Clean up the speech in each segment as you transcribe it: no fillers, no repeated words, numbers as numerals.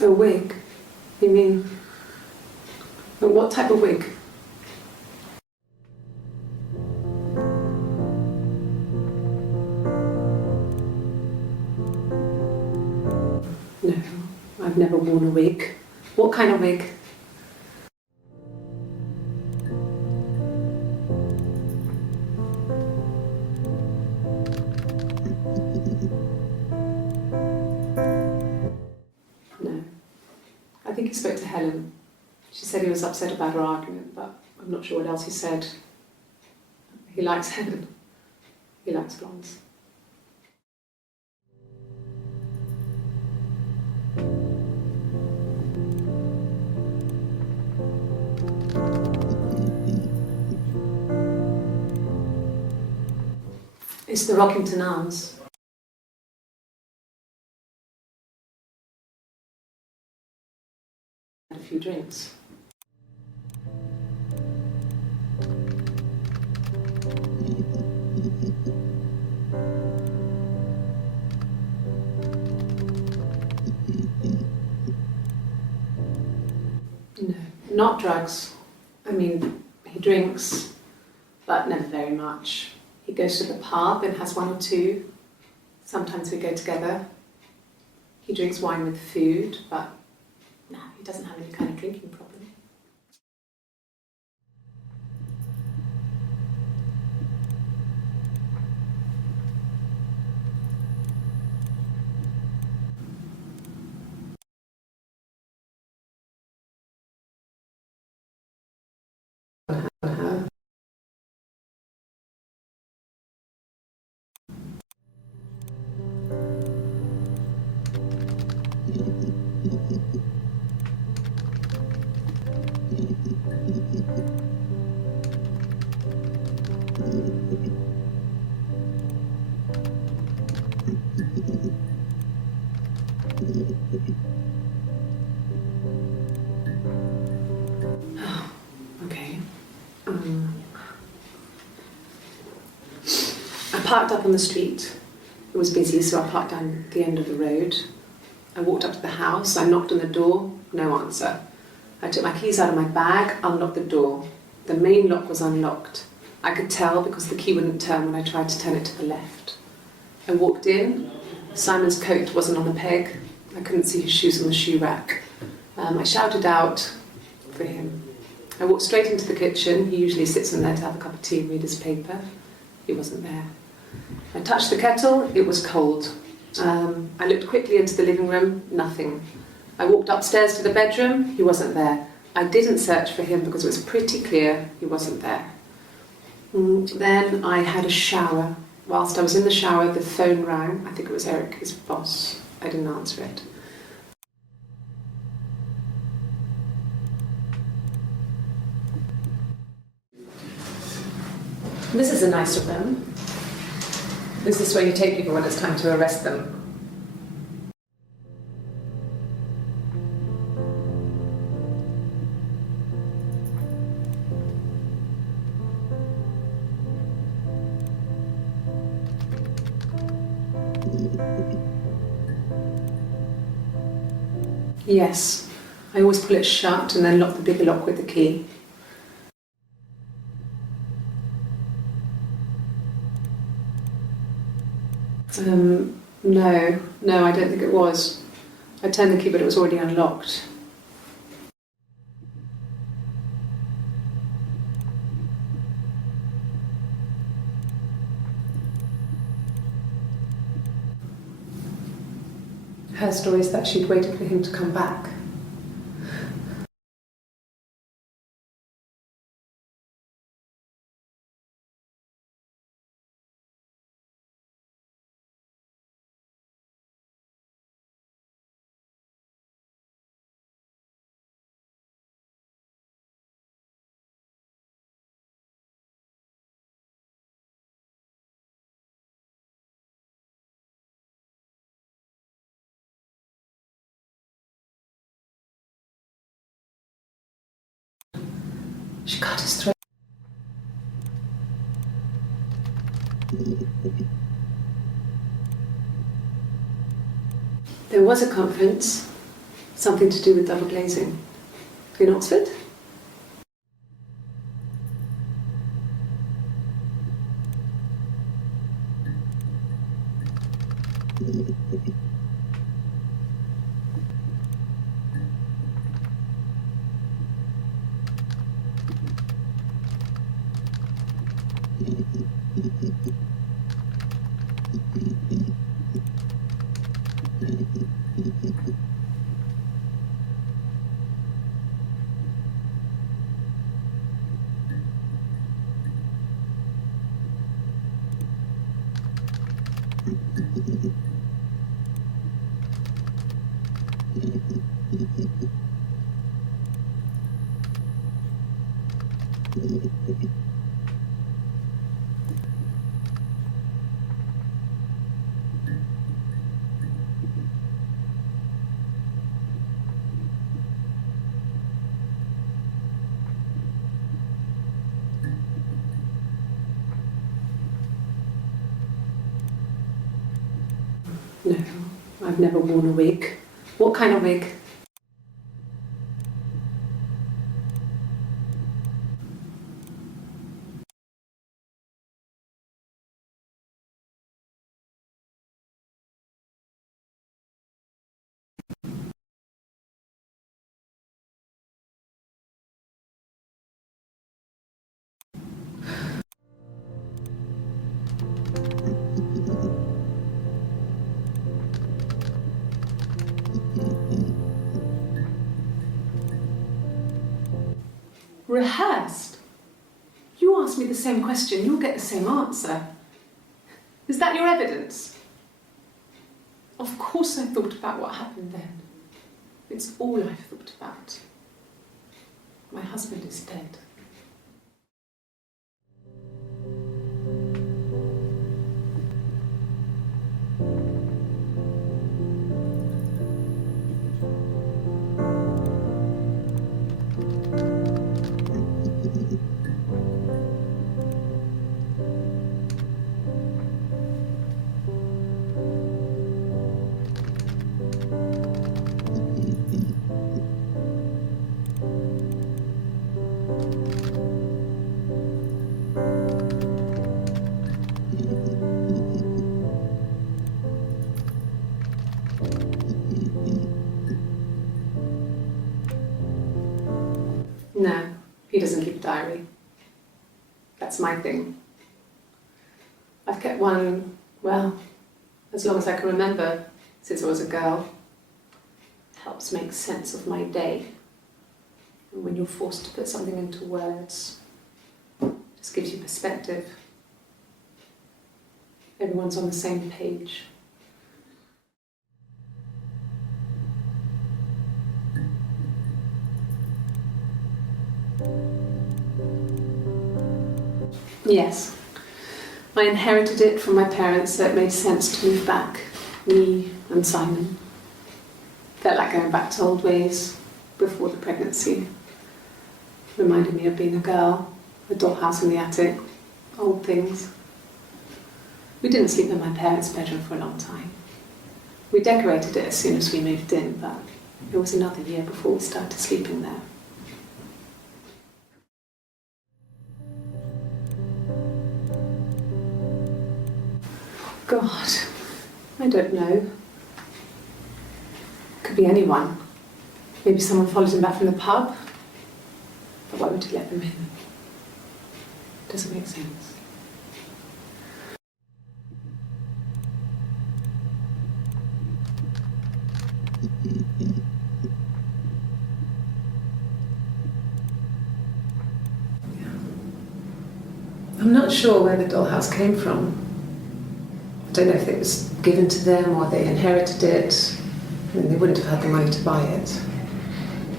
A wig? You mean? What type of wig? No, I've never worn a wig. What kind of wig? No. I think he spoke to Helen. She said he was upset about her argument, but I'm not sure what else he said. He likes Helen. He likes blondes. It's the Rockington Arms. Had a few drinks. No, not drugs. I mean, he drinks, but never very much. He goes to the pub and has one or two. Sometimes we go together. He drinks wine with food, but no, he doesn't have any kind of drinking problem. Okay. I parked up on the street. It was busy, so I parked down the end of the road. I walked up to the house, I knocked on the door, no answer. I took my keys out of my bag, unlocked the door. The main lock was unlocked. I could tell because the key wouldn't turn when I tried to turn it to the left. I walked in. Simon's coat wasn't on a peg. I couldn't see his shoes on the shoe rack. I shouted out for him. I walked straight into the kitchen. He usually sits in there to have a cup of tea and read his paper. He wasn't there. I touched the kettle. It was cold. I looked quickly into the living room. Nothing. I walked upstairs to the bedroom. He wasn't there. I didn't search for him because it was pretty clear he wasn't there. Then I had a shower. Whilst I was in the shower, the phone rang. I think it was Eric, his boss. I didn't answer it. This is a nicer room. This is where you take people when it's time to arrest them. Yes, I always pull it shut and then lock the bigger lock with the key. No, I don't think it was. I turned the key, but it was already unlocked. Her story is that she'd waited for him to come back. She cut his throat. There was a conference, something to do with double glazing, in Oxford. No, I've never worn a wig. What kind of wig? Rehearsed? You ask me the same question, you'll get the same answer. Is that your evidence? Of course I thought about what happened then. It's all I've thought about. My husband is dead. No, he doesn't keep a diary. That's my thing. I've kept one, well, as long as I can remember, since I was a girl. Helps make sense of my day. And when you're forced to put something into words, it just gives you perspective. Everyone's on the same page. Yes, I inherited it from my parents, so it made sense to move back, me and Simon. Felt like going back to old ways before the pregnancy. Reminded me of being a girl, a dollhouse in the attic, old things. We didn't sleep in my parents' bedroom for a long time. We decorated it as soon as we moved in, but it was another year before we started sleeping there. God, I don't know. Could be anyone. Maybe someone followed him back from the pub. But why would he let them in? Doesn't make sense. I'm not sure where the dollhouse came from. I don't know if it was given to them or they inherited it. I mean, they wouldn't have had the money to buy it.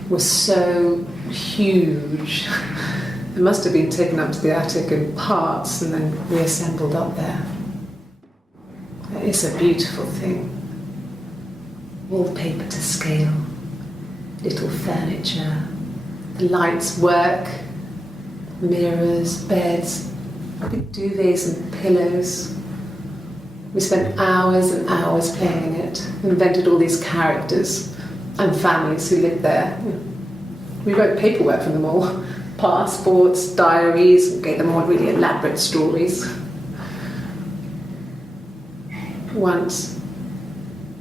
It was so huge. It must have been taken up to the attic in parts and then reassembled up there. It's a beautiful thing. Wallpaper to scale, little furniture, the lights work. mirrors, beds, big duvets and pillows. We spent hours and hours playing in it, invented all these characters and families who lived there. We wrote paperwork for them all, passports, diaries, and gave them all really elaborate stories. Once,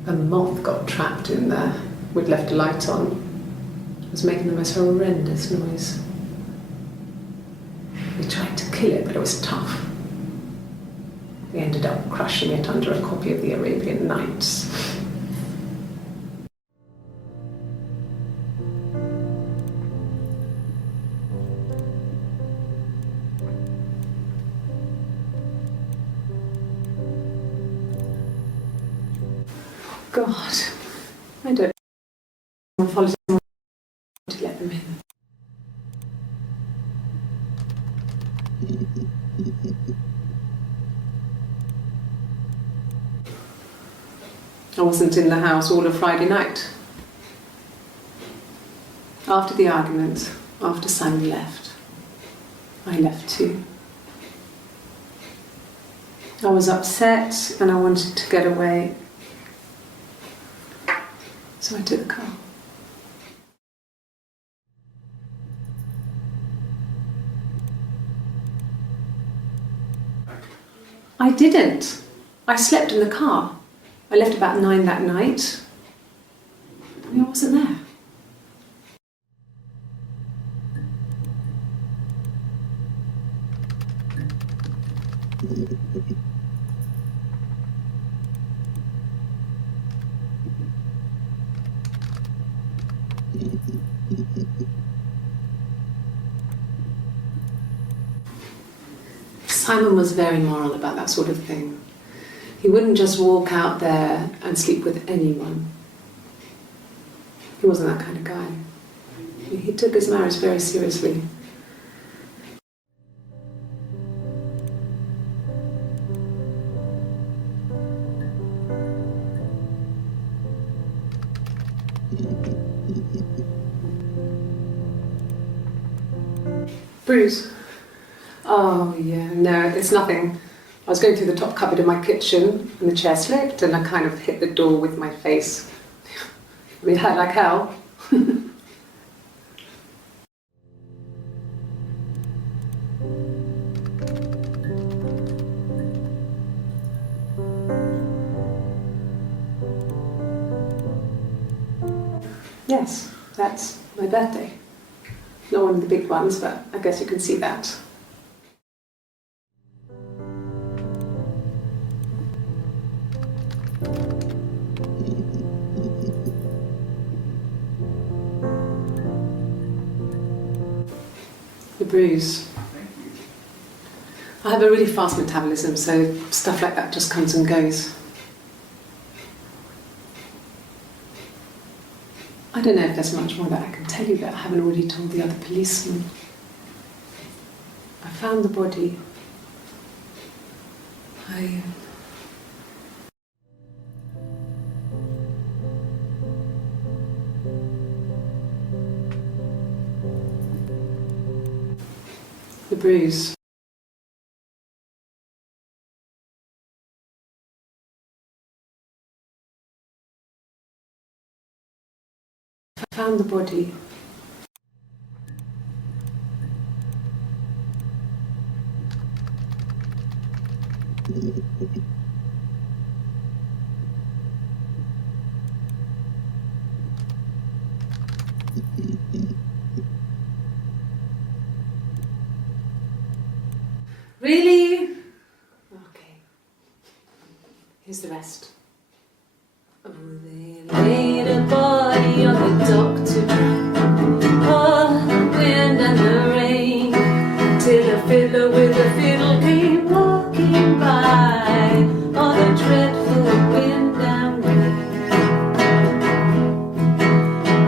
a moth got trapped in there. We'd left a light on. It was making the most horrendous noise. We tried to kill it, but it was tough. We ended up crushing it under a copy of the Arabian Nights. God, I don't follow someone to let them in. I wasn't in the house all of Friday night. After the argument, after Simon left, I left too. I was upset and I wanted to get away. So I took the car. I didn't. I slept in the car. I left about 9 that night. I wasn't there. Simon was very moral about that sort of thing. He wouldn't just walk out there and sleep with anyone. He wasn't that kind of guy. He took his marriage very seriously. Bruce? Oh yeah, no, it's nothing. I was going through the top cupboard in my kitchen and the chair slipped and I kind of hit the door with my face. I mean, it hurt like hell. Yes, that's my birthday. Not one of the big ones, but I guess you can see that. The bruise. I have a really fast metabolism, so stuff like that just comes and goes. I don't know if there's much more that I can tell you that I haven't already told the other policemen. I found the body. The bruise. I found the body. Really? Okay. Here's the rest. Oh, they laid a body on the dock to dry. Oh, the wind and the rain, till a fiddler with a fiddle came walking by. Oh, the dreadful wind and rain.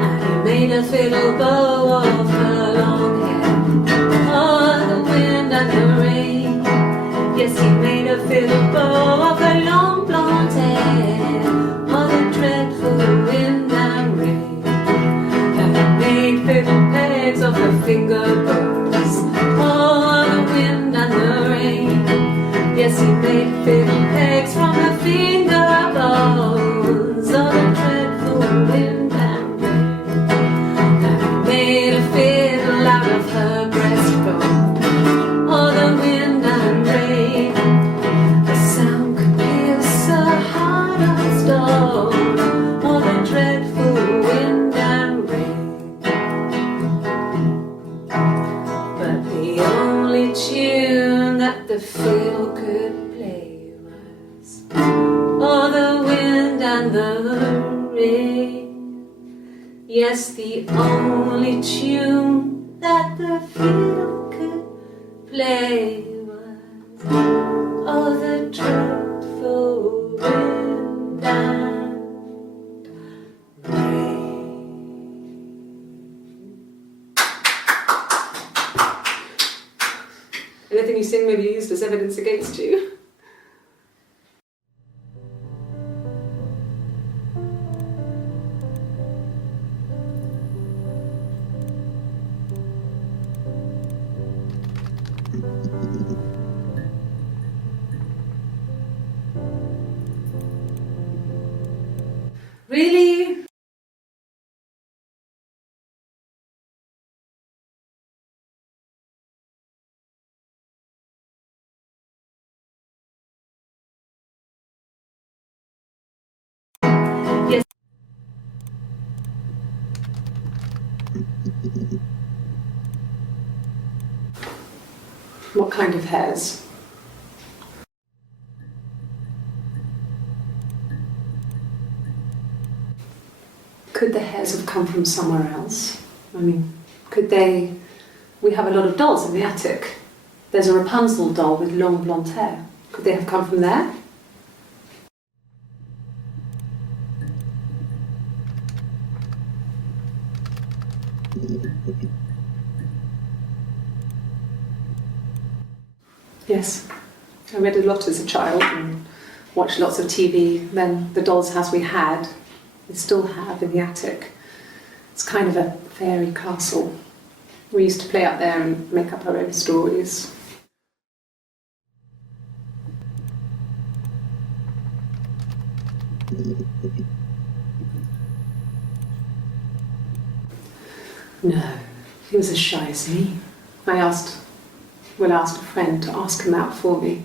And he made a fiddle bow of her long hair. Oh, the wind and the rain. Yes, he made a fiddle bow of her long blonde hair. Oh, the dreadful wind and rain. And he made fiddle pegs of her finger bows. Oh, that the fiddle could play was all the wind and the rain. Yes, the only tune that the fiddle could play was all the dreadful wind and rain. Anything you sing may be used as evidence against you. Really? Yes. What kind of hairs? Could the hairs have come from somewhere else? I mean, could they... We have a lot of dolls in the attic. There's a Rapunzel doll with long blonde hair. Could they have come from there? Yes. I read a lot as a child and watched lots of TV. Then the doll's house we had, we still have in the attic. It's kind of a fairy castle. We used to play up there and make up our own stories. No, he was as shy as me. I asked a friend to ask him out for me.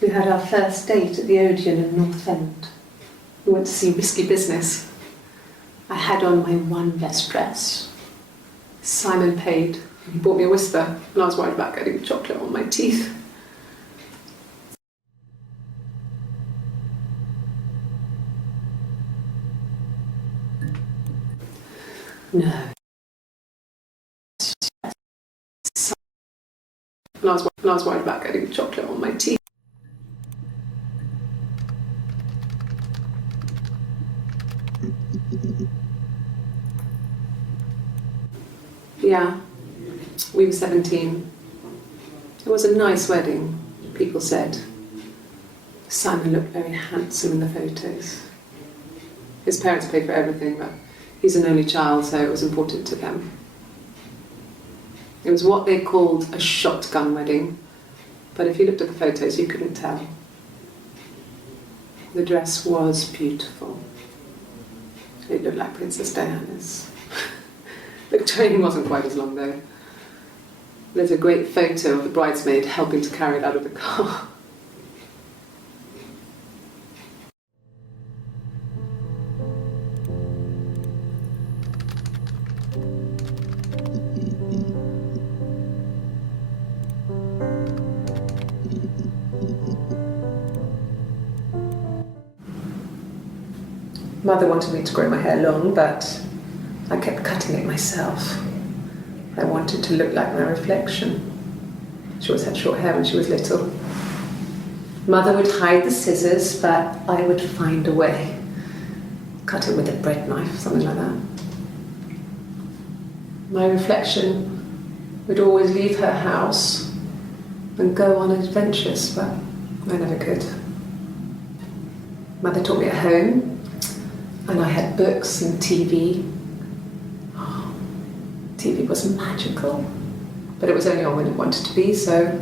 We had our first date at the Odeon in North End. We went to see Risky Business. I had on my one best dress. Simon paid, and he bought me a whisper, and I was worried about getting chocolate on my teeth. No. And I was worried about getting chocolate on my teeth. Yeah, we were 17. It was a nice wedding, people said. Simon looked very handsome in the photos. His parents paid for everything, but he's an only child, so it was important to them. It was what they called a shotgun wedding, but if you looked at the photos, you couldn't tell. The dress was beautiful. It looked like Princess Diana's. The train wasn't quite as long though. There's a great photo of the bridesmaid helping to carry it out of the car. Mother wanted me to grow my hair long, but I kept cutting it myself. I wanted to look like my reflection. She always had short hair when she was little. Mother would hide the scissors, but I would find a way. Cut it with a bread knife, something like that. My reflection would always leave her house and go on adventures, but I never could. Mother taught me at home, and I had books and TV. Oh, TV was magical, but it was only on when it wanted to be, so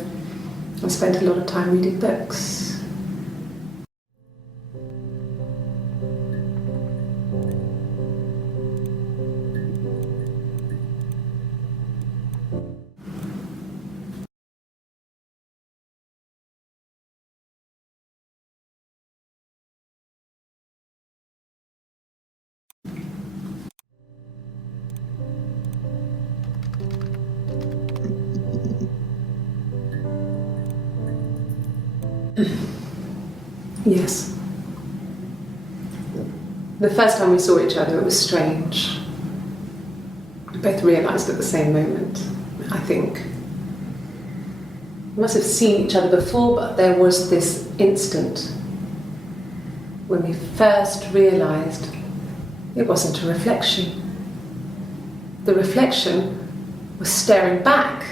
I spent a lot of time reading books. Yes. The first time we saw each other, it was strange. We both realised at the same moment, I think. We must have seen each other before, but there was this instant when we first realised it wasn't a reflection. The reflection was staring back.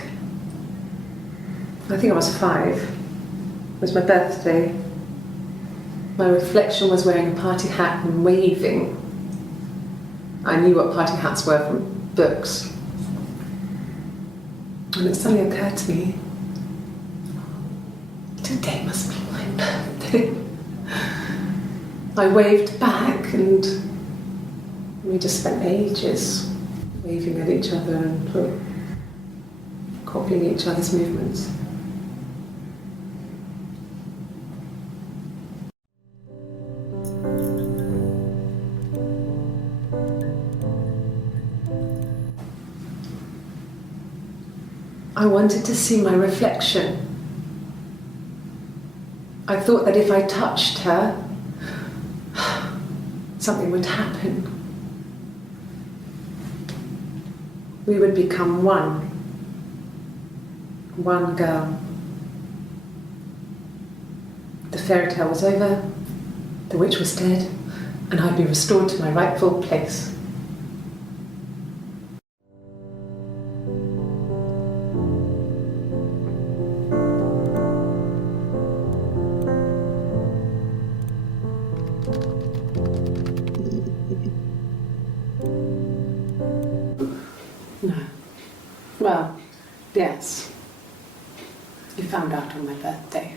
I think I was 5. It was my birthday. My reflection was wearing a party hat and waving. I knew what party hats were from books. And it suddenly occurred to me, today must be my birthday. I waved back and we just spent ages waving at each other and copying each other's movements. I wanted to see my reflection. I thought that if I touched her, something would happen. We would become one girl. The fairy tale was over, the witch was dead, and I'd be restored to my rightful place. No. Well, yes. He found out on my birthday.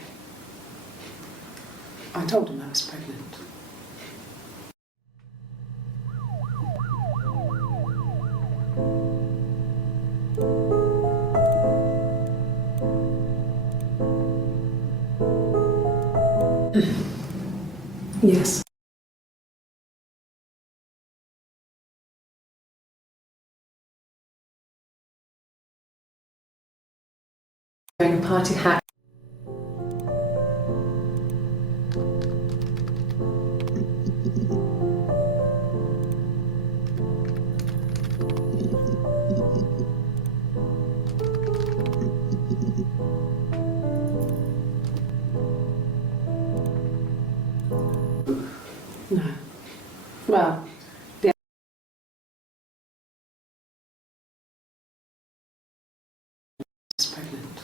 I told him I was pregnant. Yes. Wearing a party hat. No. Well, yeah. I was pregnant.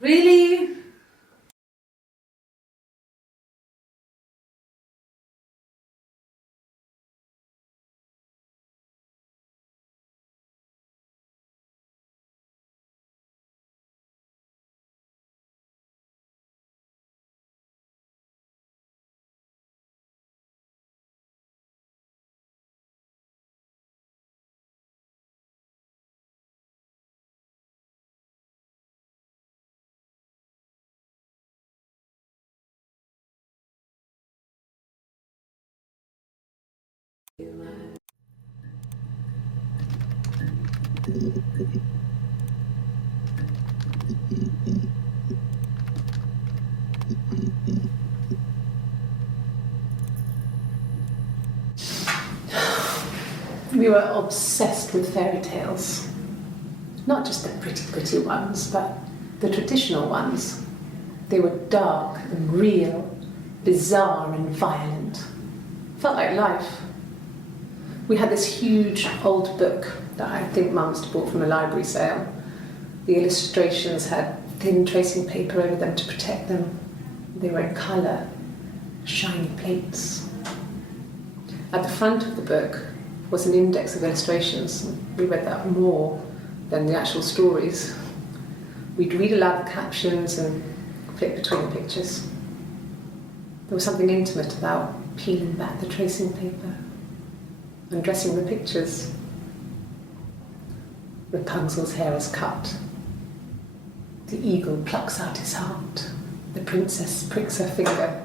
Really? We were obsessed with fairy tales. Not just the pretty ones, but the traditional ones. They were dark and real, bizarre and violent. Felt like life. We had this huge old book that I think Mum must have bought from a library sale. The illustrations had thin tracing paper over them to protect them. They were in colour, shiny plates. At the front of the book was an index of illustrations. We read that more than the actual stories. We'd read aloud the captions and flip between the pictures. There was something intimate about peeling back the tracing paper, undressing the pictures. Rapunzel's hair is cut. The eagle plucks out his heart. The princess pricks her finger.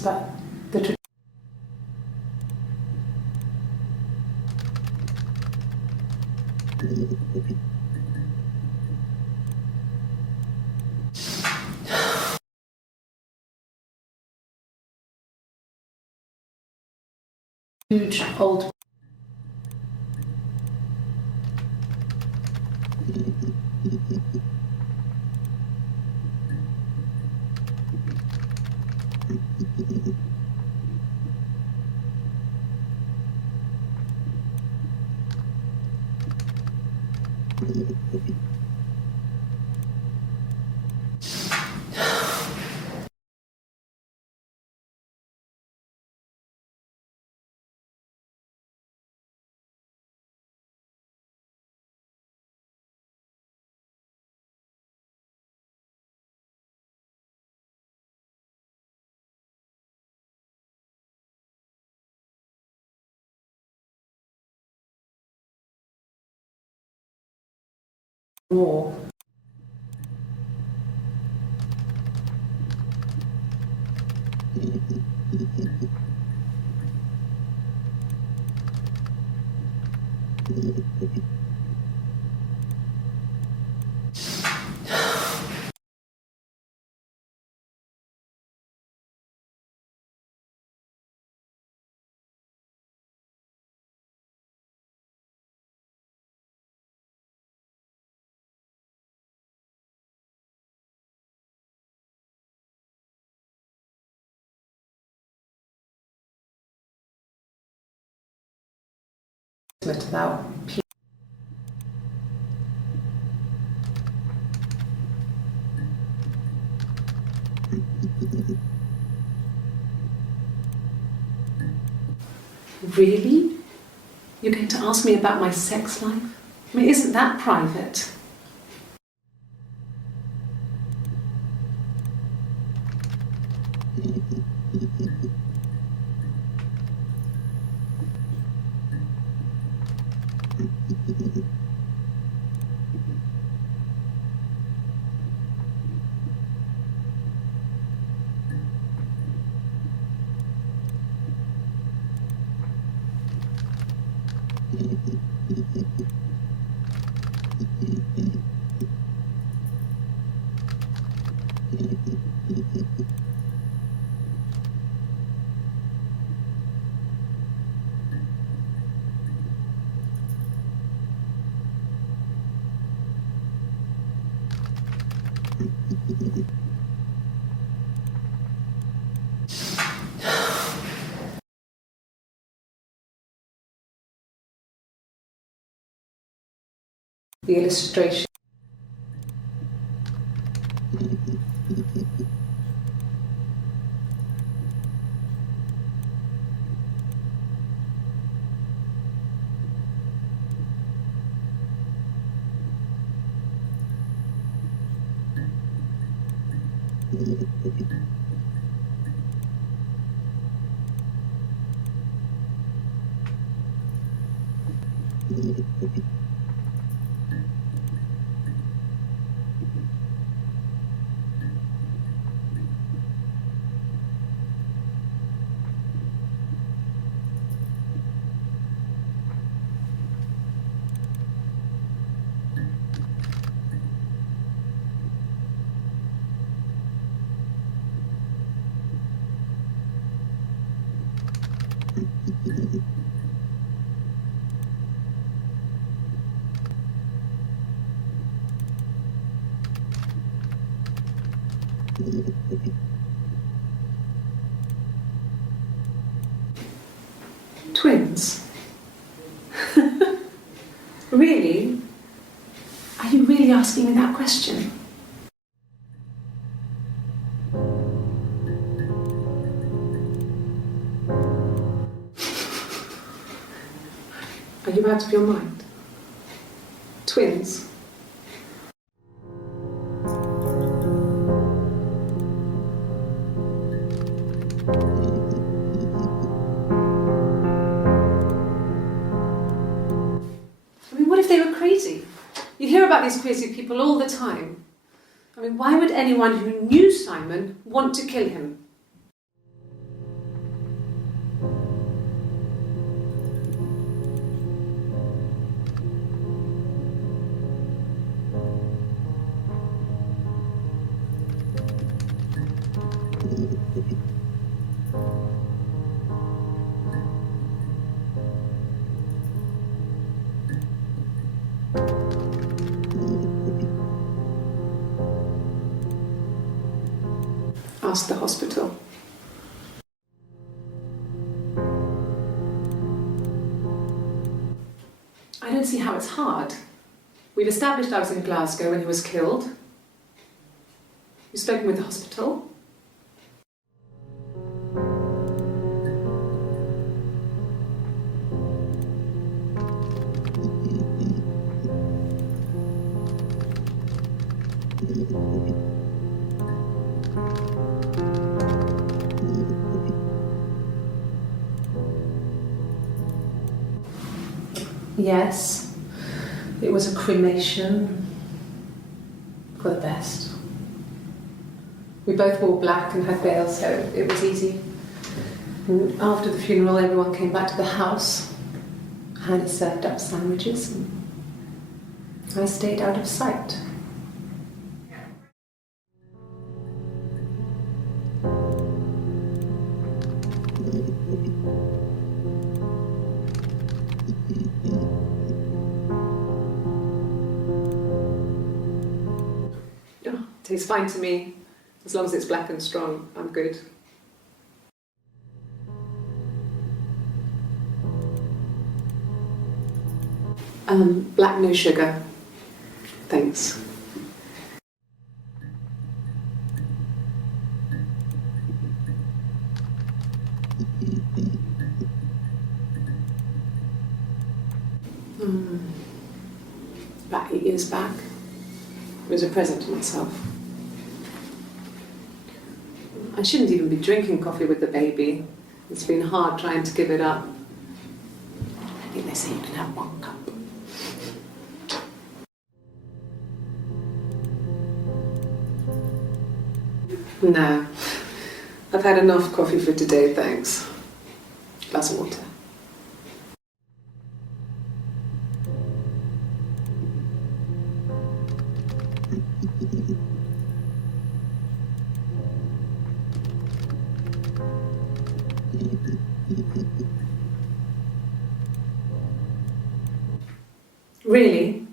But the huge old war. About really? You're going to ask me about my sex life? I mean, isn't that private? The illustration. Twins? Really? Are you really asking me that question? Are you out of your mind? Twins? What if they were crazy? You hear about these crazy people all the time. Why would anyone who knew Simon want to kill him? Ask the hospital. I don't see how it's hard. We've established I was in Glasgow when he was killed. You've spoken with the hospital. Yes, it was a cremation for the best. We both wore black and had veils, so it was easy. And after the funeral, everyone came back to the house. Hannah served up sandwiches, and I stayed out of sight. Tastes fine to me. As long as it's black and strong, I'm good. Black, no sugar. Thanks. About 8 years back. It was a present to myself. I shouldn't even be drinking coffee with the baby. It's been hard trying to give it up. I think they say you can have 1 cup. No. I've had enough coffee for today, thanks. Glass of water. Really?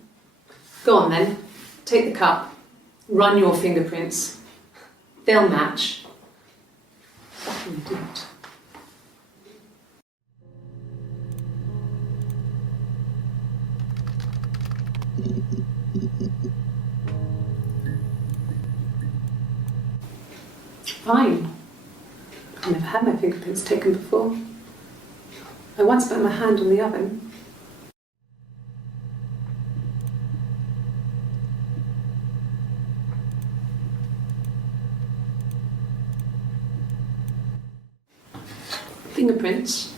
Go on then. Take the cup. Run your fingerprints. They'll match. Fucking do it. Fine. I've never had my fingerprints taken before. I once burnt my hand on the oven. Fingerprints.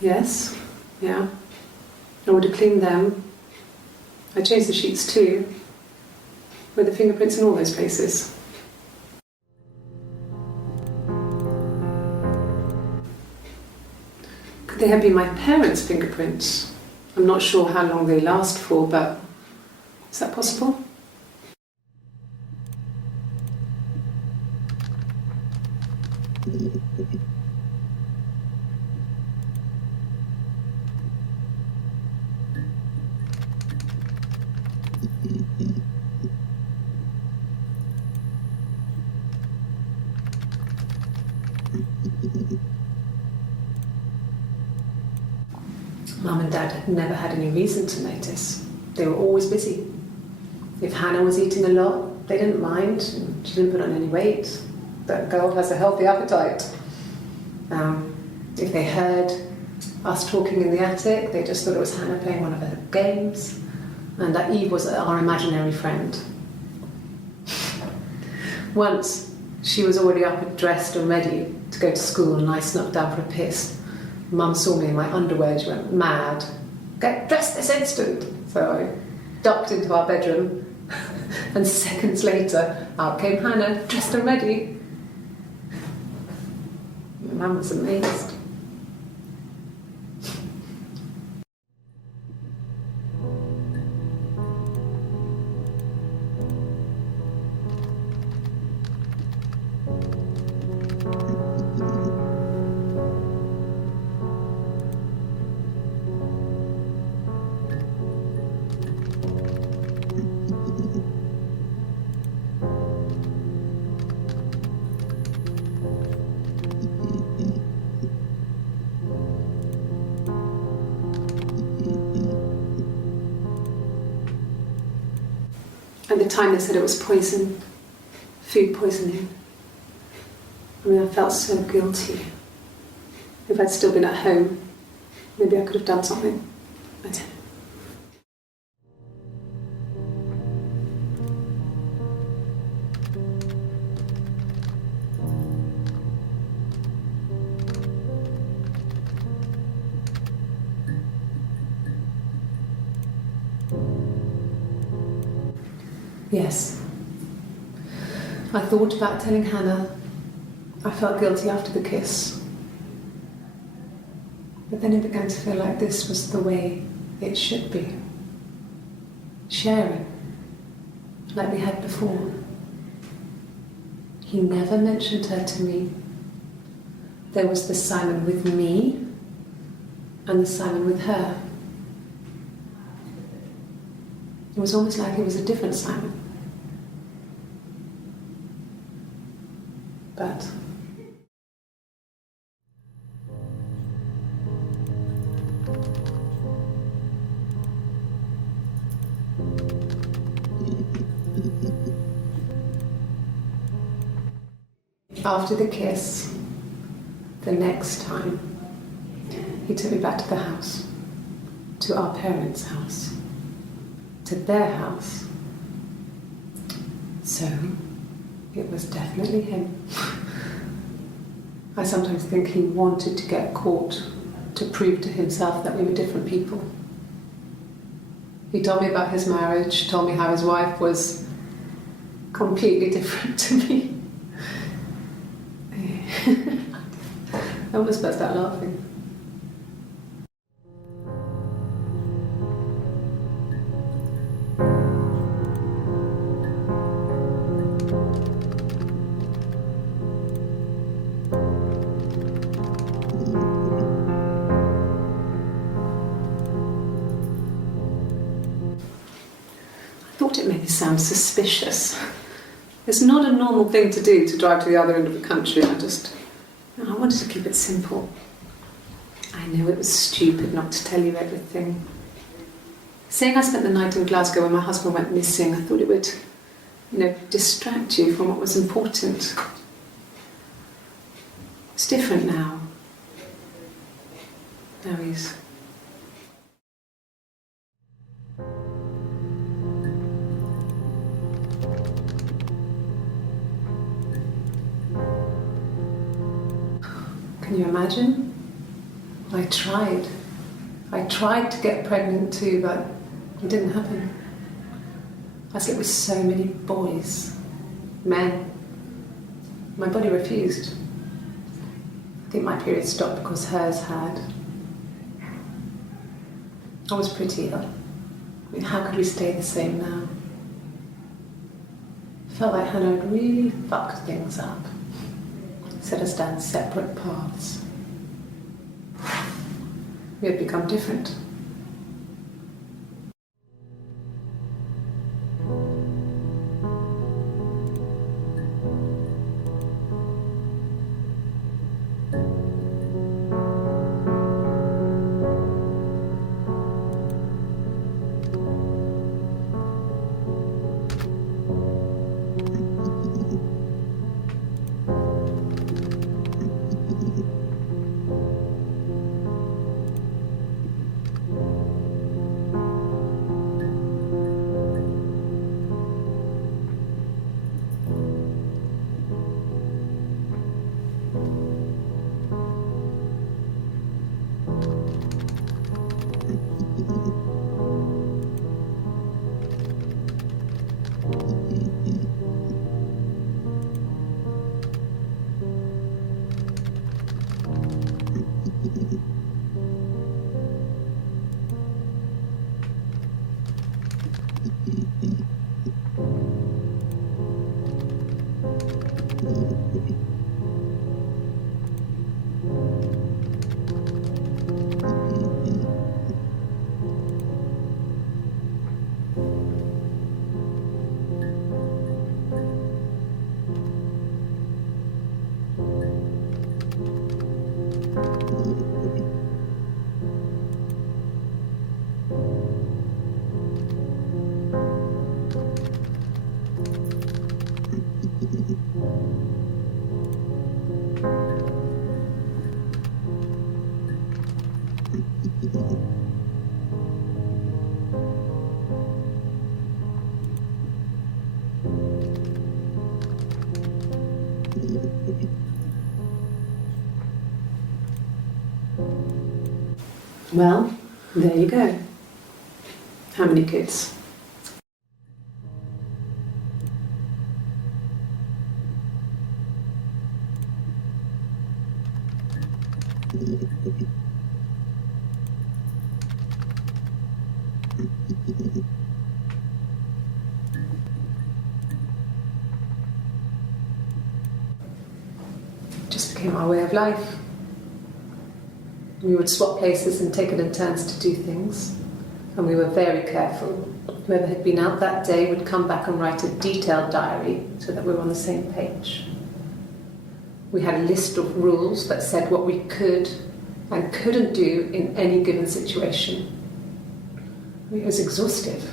Yes, yeah. I would have cleaned them. I changed the sheets too. Were the fingerprints in all those places? Could they have been my parents' fingerprints? I'm not sure how long they last for, but is that possible? Mum and Dad had never had any reason to notice. They were always busy. If Hannah was eating a lot, they didn't mind. She didn't put on any weight. That girl has a healthy appetite. If they heard us talking in the attic, they just thought it was Hannah playing one of her games, and that Eve was our imaginary friend. Once, she was already up and dressed and ready to go to school, and I snuck down for a piss. Mum saw me in my underwear, she went mad. "Get dressed this instant!" So I ducked into our bedroom, and seconds later, out came Hannah, dressed and ready. Mum was amazed. At the time they said it was poison, food poisoning. I mean, I felt so guilty. If I'd still been at home, maybe I could have done something. I don't know. Yes. I thought about telling Hannah. I felt guilty after the kiss. But then it began to feel like this was the way it should be. Sharing, like we had before. He never mentioned her to me. There was the Simon with me and the Simon with her. It was almost like it was a different Simon. But after the kiss, the next time, he took me back to the house, to our parents' house, to their house. So, it was definitely him. I sometimes think he wanted to get caught to prove to himself that we were different people. He told me about his marriage, told me how his wife was completely different to me. I almost burst out laughing. I thought it made me sound suspicious. It's not a normal thing to do, to drive to the other end of the country. I wanted to keep it simple. I knew it was stupid not to tell you everything. Saying I spent the night in Glasgow when my husband went missing, I thought it would, distract you from what was important. It's different now. Now he's... Can you imagine? I tried. I tried to get pregnant too, but it didn't happen. I slept with so many boys, men. My body refused. I think my period stopped because hers had. I was pretty ill. I mean, how could we stay the same now? I felt like Hannah had really fucked things up. set us down separate paths. We had become different. Well, there you go. How many kids? Just became our way of life. We would swap places and take it in turns to do things, and we were very careful. Whoever had been out that day would come back and write a detailed diary so that we were on the same page. We had a list of rules that said what we could and couldn't do in any given situation. It was exhaustive.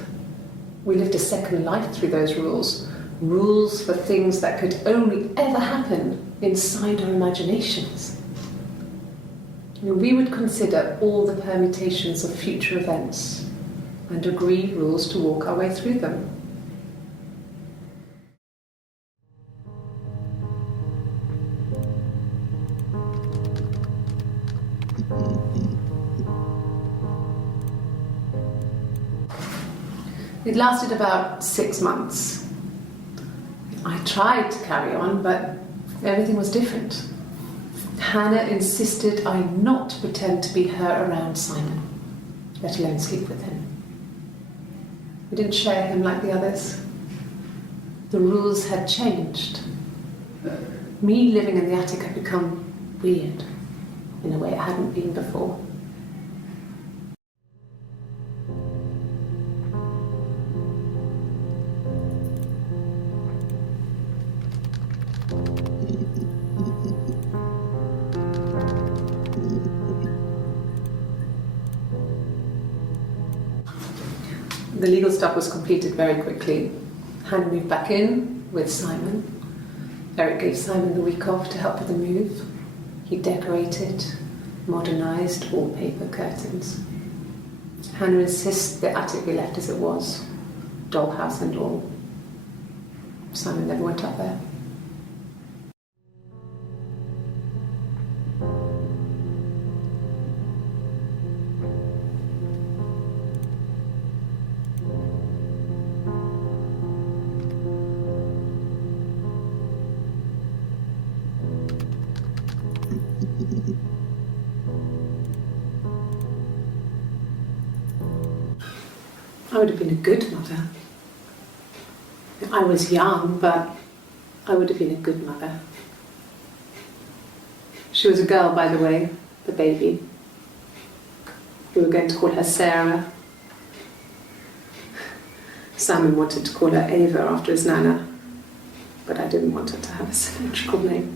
We lived a second life through those rules. Rules for things that could only ever happen inside our imaginations. We would consider all the permutations of future events and agree rules to walk our way through them. It lasted about 6 months. I tried to carry on, but everything was different. Hannah insisted I not pretend to be her around Simon, let alone sleep with him. We didn't share him like the others. The rules had changed. Me living in the attic had become weird in a way it hadn't been before. The legal stuff was completed very quickly. Hannah moved back in with Simon. Eric gave Simon the week off to help with the move. He decorated, modernised wallpaper, curtains. Hannah insists the attic be left as it was, dollhouse and all. Simon never went up there. I would have been a good mother. I was young, but I would have been a good mother. She was a girl, by the way, the baby. We were going to call her Sarah. Simon wanted to call her Ava after his nana, but I didn't want her to have a symmetrical name.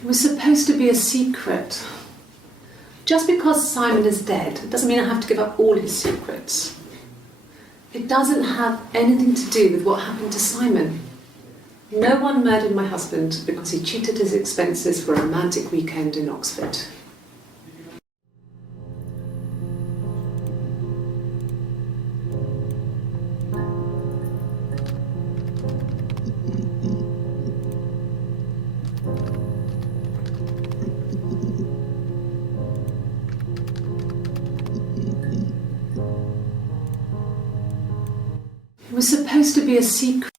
It was supposed to be a secret. Just because Simon is dead doesn't mean I have to give up all his secrets. It doesn't have anything to do with what happened to Simon. No one murdered my husband because he cheated his expenses for a romantic weekend in Oxford. It was supposed to be a secret.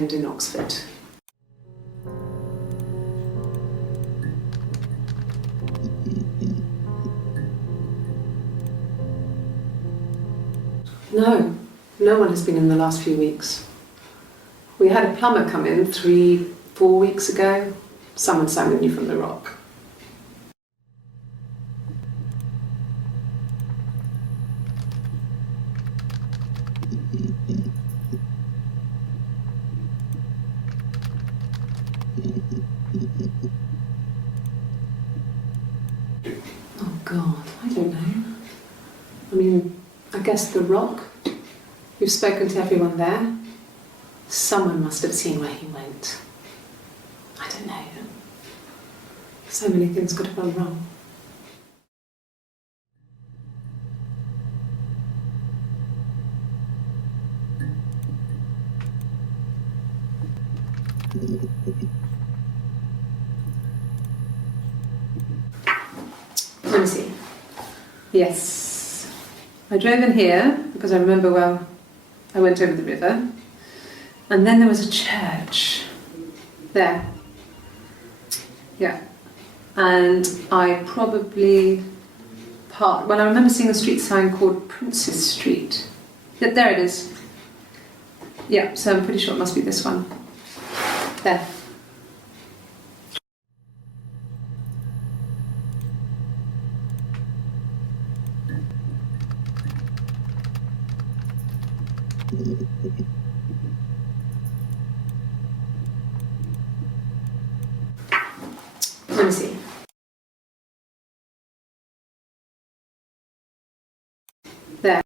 In Oxford. No one has been in the last few weeks. We had a plumber come in 3-4 weeks ago. Someone Simon knew from the Rock. Oh God, I don't know. I mean, I guess the Rock. You've spoken to everyone there. Someone must have seen where he went. I don't know. So many things could have gone wrong. Let me see. Yes. I drove in here because I remember well I went over the river. And then there was a church there. Yeah. And I probably parked. Well, I remember seeing a street sign called Princess Street. Yeah, there it is. Yeah, so I'm pretty sure it must be this one. There. Let me see. There.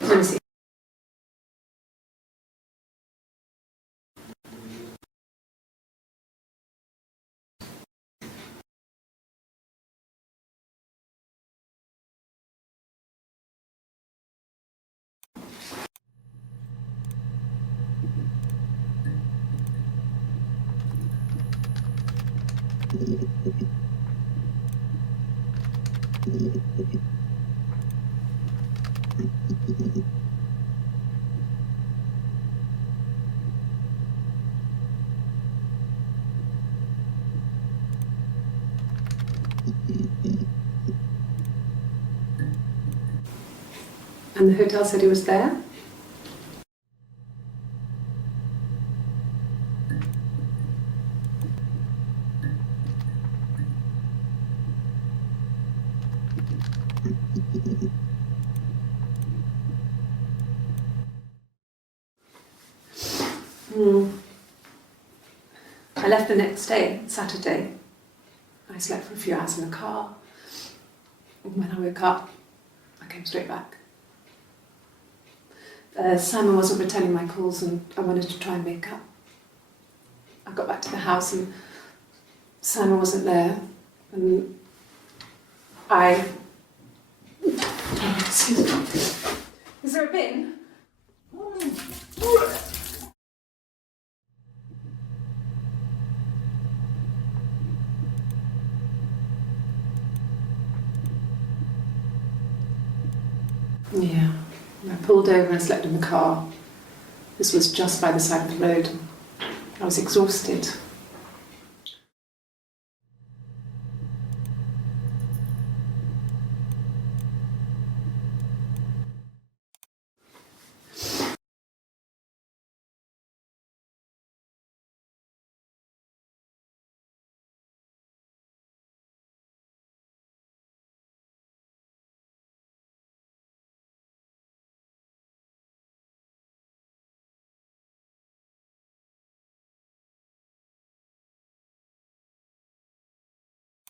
Let me see. And the hotel said he was there? I left the next day, Saturday. I slept for a few hours in the car. When I woke up, I came straight back. Simon wasn't returning my calls and I wanted to try and make up. I got back to the house and Simon wasn't there. And Is there a bin? Yeah, I pulled over and slept in the car. This was just by the side of the road. I was exhausted.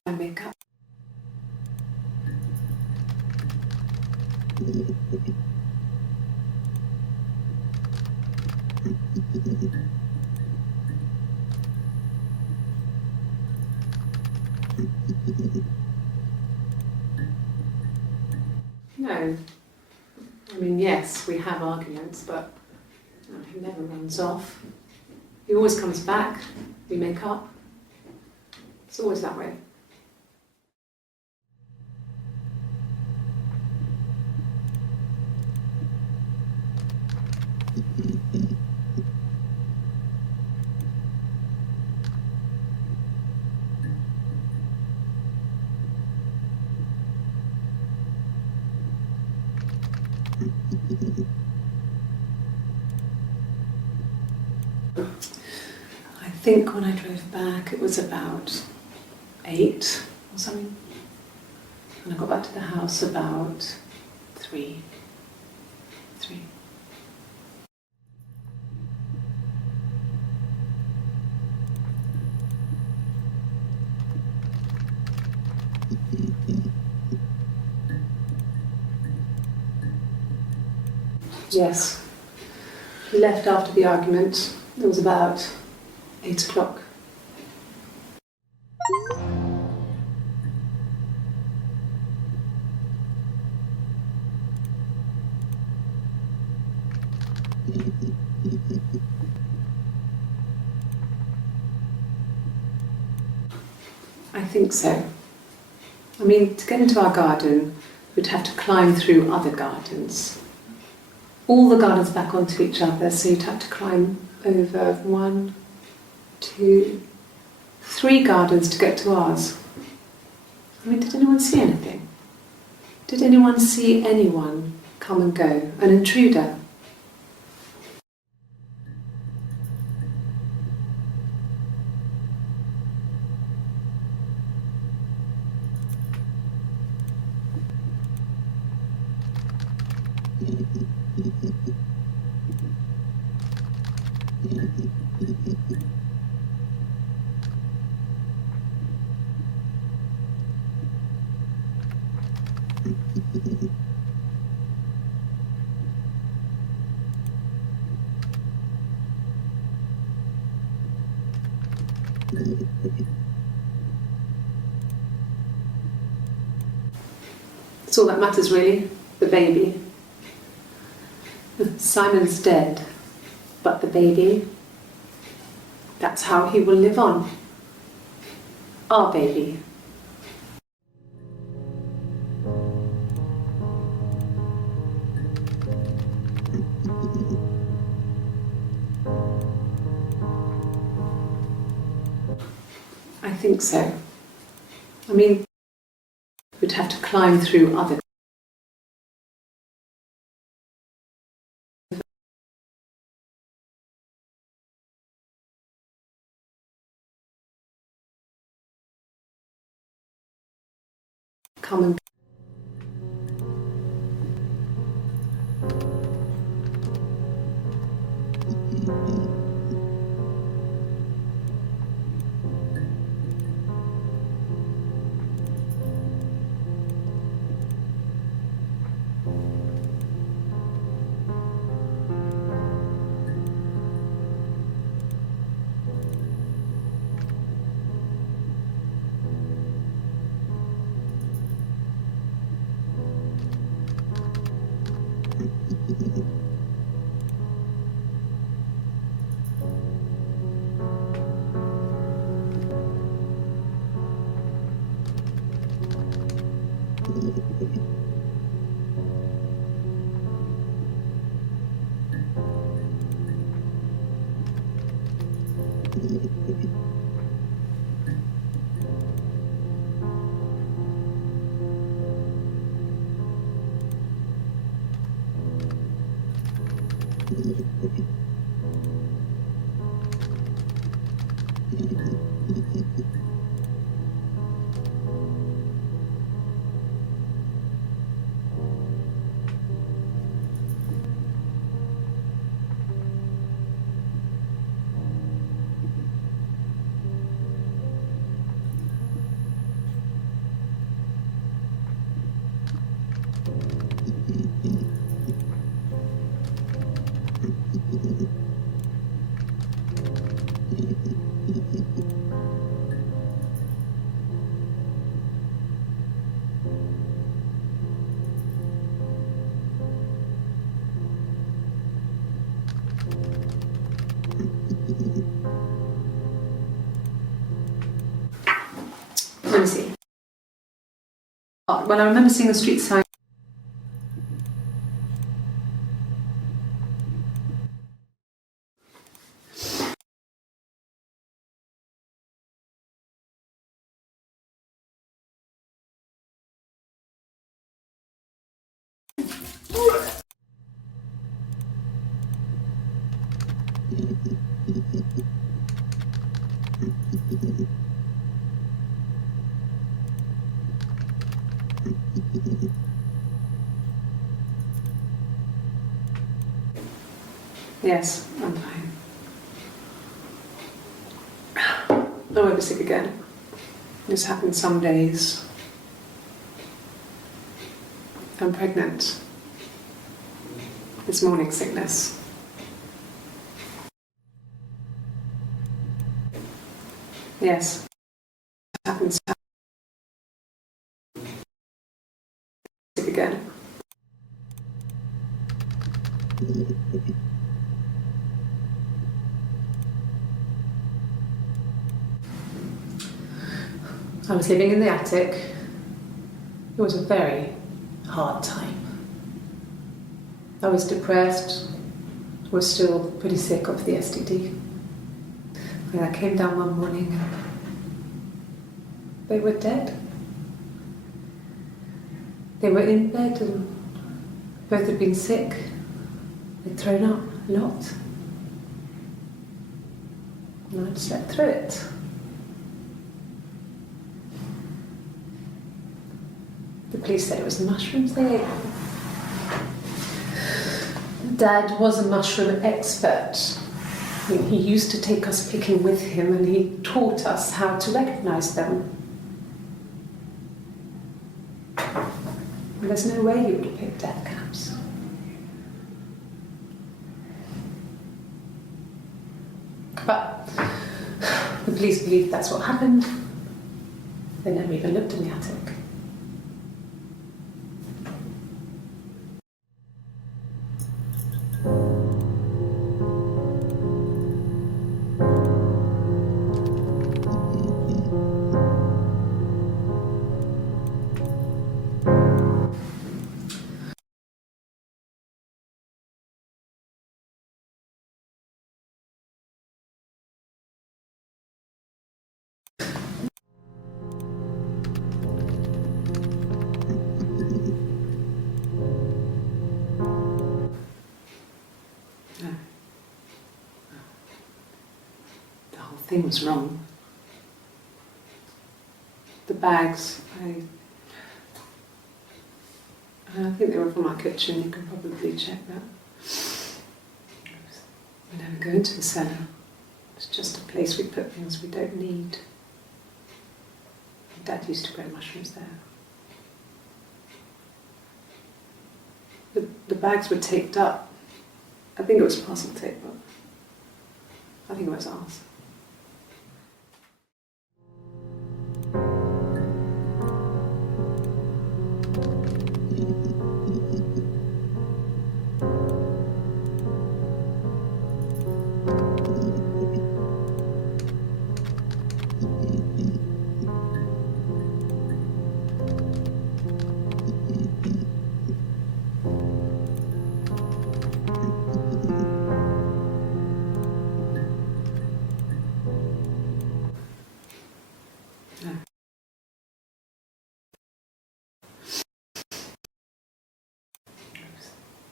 I make up. No. I mean, yes, we have arguments, but he never runs off. He always comes back. We make up. It's always that way. I think when I drove back it was about 8 or something, and I got back to the house about 3. Yes, he left after the argument. It was about 8 o'clock. I think so. I mean, to get into our garden, we'd have to climb through other gardens. All the gardens back onto each other, so you'd have to climb over 1, 2, 3 gardens to get to ours. I mean, did anyone see anything? Did anyone see anyone come and go? An intruder? It's all that matters, really. The baby. Simon's dead, but the baby, that's how he will live on. our baby. I think so. I mean, we'd have to climb through other common. Let me see. Well, I remember seeing a street sign. Yes, I'm fine. I won't be sick again. This happens some days. I'm pregnant. It's morning sickness. Yes, it happens. Sick again. I was living in the attic. It was a very hard time. I was depressed, was still pretty sick of the STD. And I came down one morning and they were dead. They were in bed and both had been sick. They'd thrown up a lot. And I'd slept through it. The police said it was the mushrooms they ate. Dad was a mushroom expert. I mean, he used to take us picking with him and he taught us how to recognise them. And there's no way you would have picked death caps. But the police believe that's what happened. They never even looked in the attic. Something was wrong. The bags, I think they were from our kitchen, you can probably check that. We never go into the cellar. It's just a place we put things we don't need. Dad used to grow mushrooms there. The bags were taped up. I think it was parcel tape, but I think it was ours.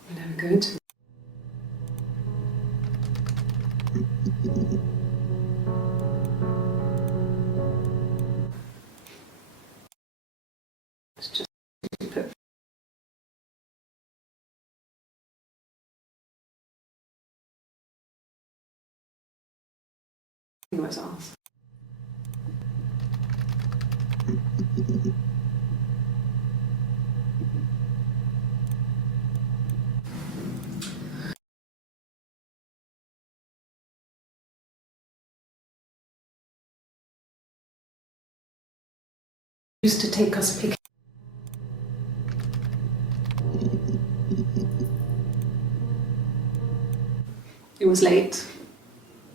We never go into. It's just we put. I think it was ours. Used to take us picking. It was late,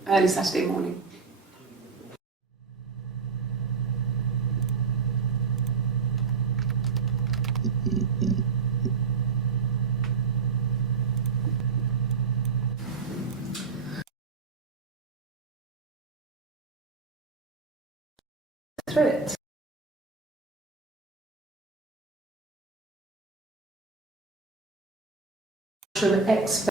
early Saturday morning. Through it. Mushroom expert.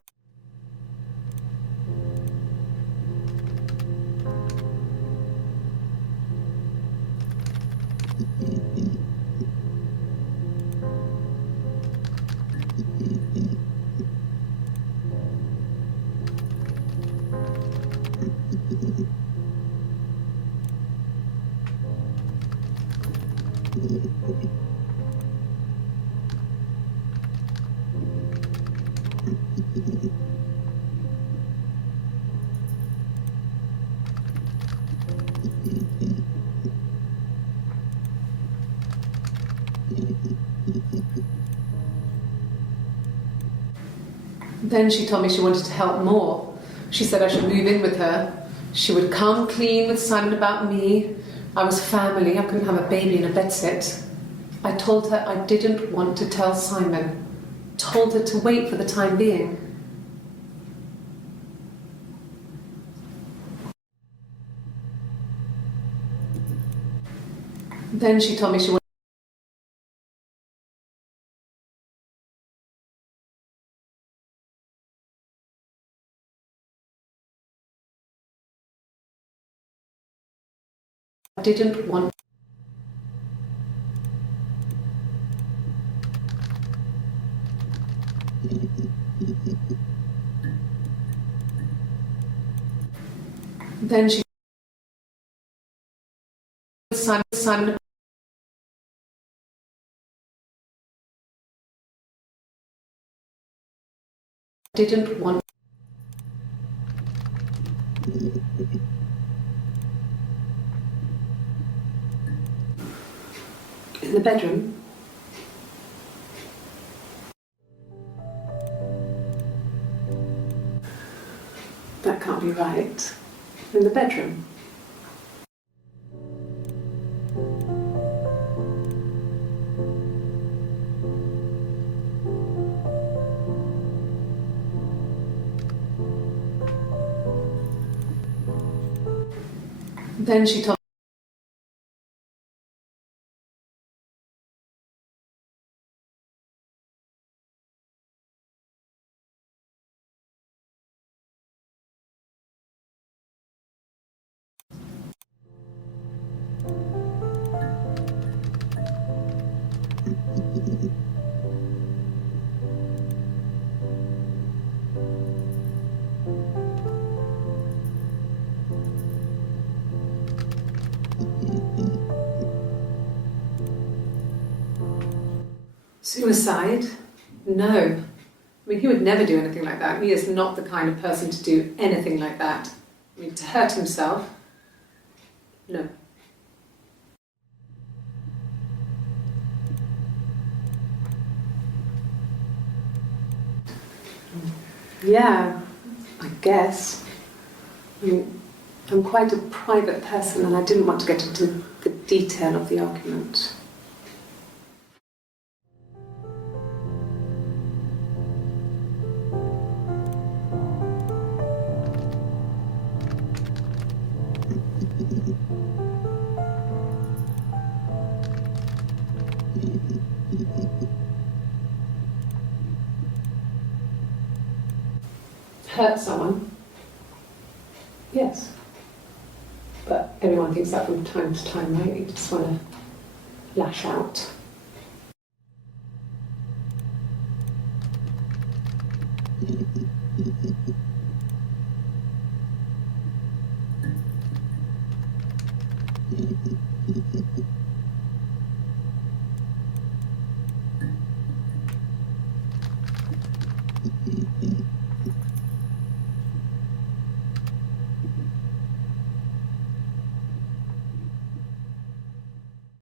Then she told me she wanted to help more. She said I should move in with her. She would come clean with Simon about me. I was family, I couldn't have a baby in a bedsit. I told her I didn't want to tell Simon. Told her to wait for the time being. Then she told me she wanted. I didn't want. Then she. Simon. Didn't want. In the bedroom. That can't be right. In the bedroom. Then she told. Suicide? No. I mean, he would never do anything like that. He is not the kind of person to do anything like that. I mean, to hurt himself? No. Yeah, I guess. I mean, I'm quite a private person and I didn't want to get into the detail of the argument. Hurt someone? Yes. But everyone thinks that from time to time, right? You just want to lash out.